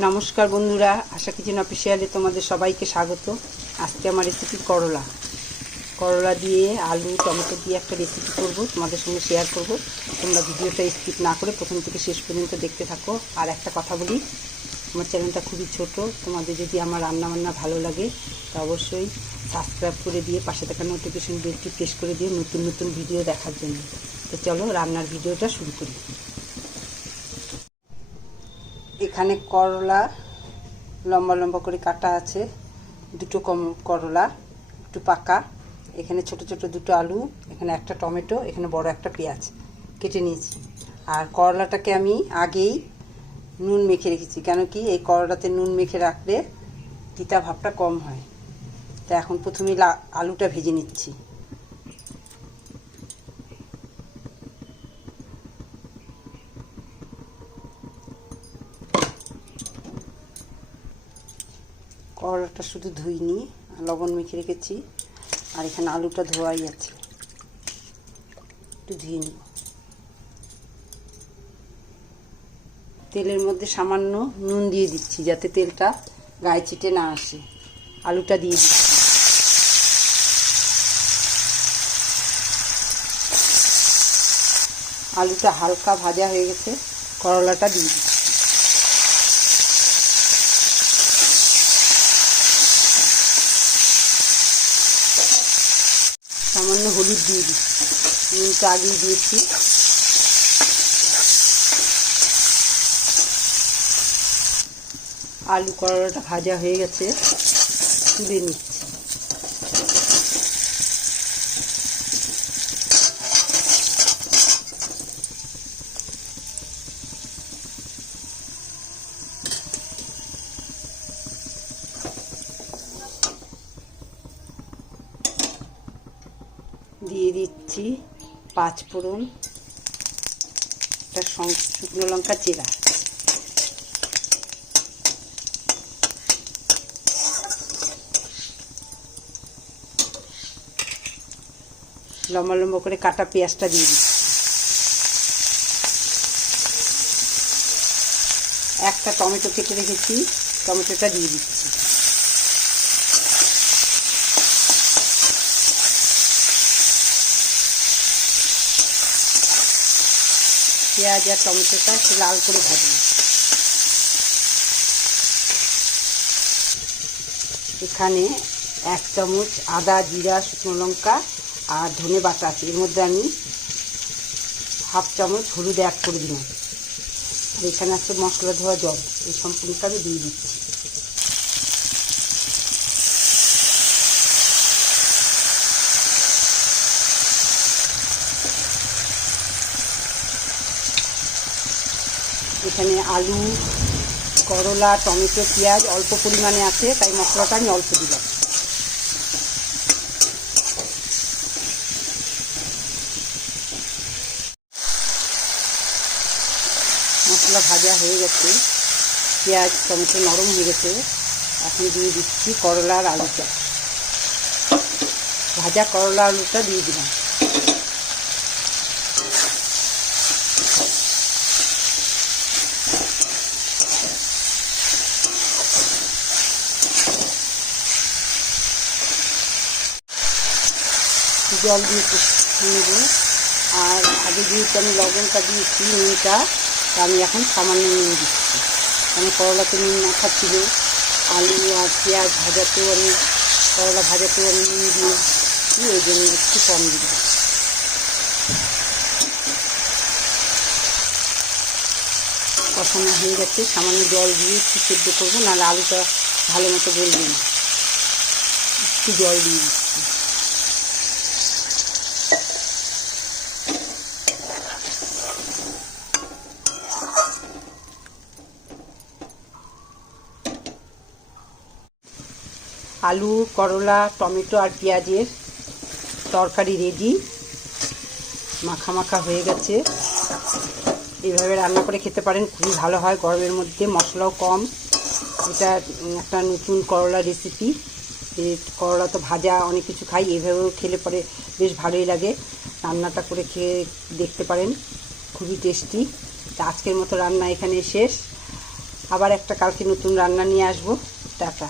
নমস্কার বন্ধুরা, আশা কিচেন অফিসিয়ালে তোমাদের সবাইকে স্বাগত। আজকে আমার রেসিপি করলা দিয়ে আলু টমেটো দিয়ে একটা রেসিপি করব, তোমাদের সঙ্গে শেয়ার করব। তোমরা ভিডিওটা স্কিপ না করে প্রথম থেকে শেষ পর্যন্ত দেখতে থাকো। আর একটা কথা বলি, আমার চ্যানেলটা খুবই ছোট, তোমাদের যদি আমার রান্নাবান্না ভালো লাগে তো অবশ্যই সাবস্ক্রাইব করে দিয়ে পাশে থাকা নোটিফিকেশন বেলটি প্রেস করে দিয়ে নতুন নতুন ভিডিও দেখার জন্য। তো চলো রান্নার ভিডিওটা শুরু করি। এখানে করলা লম্বা লম্বা করে কাটা আছে, দুটো করলা একটু পাকা, এখানে ছোট ছোট দুটো আলু, এখানে একটা টমেটো, এখানে বড় একটা পেঁয়াজ কেটে নিয়েছি। আর করলাটাকে আমি আগেই নুন মেখে রেখেছি, কেন কি এই করলাতে নুন মেখে রাখলে তিতা ভাবটা কম হয়। তা এখন প্রথমেই আলুটা ভেজে নিচ্ছি। করলাটা শুধু ধুইনি, লবণ মেখে রেখেছি। আর এখানে আলুটা ধোয়াই আছে, একটু ধুয়ে নিব। তেলের মধ্যে সামান্য নুন দিয়ে দিচ্ছি যাতে তেলটা গায়ে চিটে না আসে। আলুটা দিয়ে দিচ্ছি। আলুটা হালকা ভাজা হয়ে গেছে, করলাটা দিয়ে দিচ্ছি। সামান্য হলুদ দিয়ে দিচ্ছি, নুনটা আগেই দিয়েছি। আলু করলাটা ভাজা হয়ে গেছে, তুলে নিচ্ছি। দিয়ে দিচ্ছি 5 ফোড়ন, একটা শুকনো লঙ্কা চেরা, লম্বা লম্বা করে কাটা পেঁয়াজটা দিয়ে দিচ্ছি। একটা টমেটো কেটে রেখেছি, টমেটোটা দিয়ে দিচ্ছি। পেঁয়াজ আর টমেটোটা একটু লাল করে ভাজবো। এখানে 1 চামচ আদা জিরা শুকনো লঙ্কা আর ধনে বাটা আছে, এর মধ্যে আমি 1/2 চামচ হলুদ অ্যাড করে দিলাম। আর এখানে আছে মশলা ধোয়া জল, এই সম্পূর্ণটা আমি দিয়ে দিচ্ছি। এখানে আলু করলা টমেটো পেঁয়াজ অল্প পরিমাণে আছে, তাই মশলাটা আমি অল্প দিলাম। মশলা ভাজা হয়ে গেছে, পেঁয়াজ টমেটো নরম হয়ে গেছে, এখন দিয়ে দিচ্ছি করলা আর আলুটা। ভাজা করলা আলুটা দিয়ে দিলাম। জল দিয়ে নেব। আর আগে যেহেতু আমি লবণটা দিয়েছি নুনটা, আমি এখন সামান্য নুন দিচ্ছি, কারণ করলাতে নুন মাখা ছিল। আলু আর পেঁয়াজ ভাজাতেও আমি করলা ভাজাতেও আমি নুন দিয়েছি, ওই জন্য একটু কম দিলাম। কষানো হয়ে গেছে, সামান্য জল দিয়ে একটু সেদ্ধ করবো, নাহলে আলুটা ভালো মতো গলবে না। একটু জল দিয়ে দিচ্ছি। আলু করলা টমেটো আর পেঁয়াজের তরকারি রেডি, মাখা মাখা হয়ে গেছে। এইভাবে রান্না করে খেতে পারেন, খুবই ভালো হয় গরমের মধ্যে, মশলাও কম। এটা একটা নতুন করলা রেসিপি। করলা তো ভাজা অনেক কিছু খাই, এইভাবেও খেলে পরে বেশ ভালোই লাগে। রান্নাটা করে খেয়ে দেখতে পারেন, খুবই টেস্টি। তা আজকের মতো রান্না এখানে শেষ। আবার একটা কালকে নতুন রান্না নিয়ে আসবো। টাটা।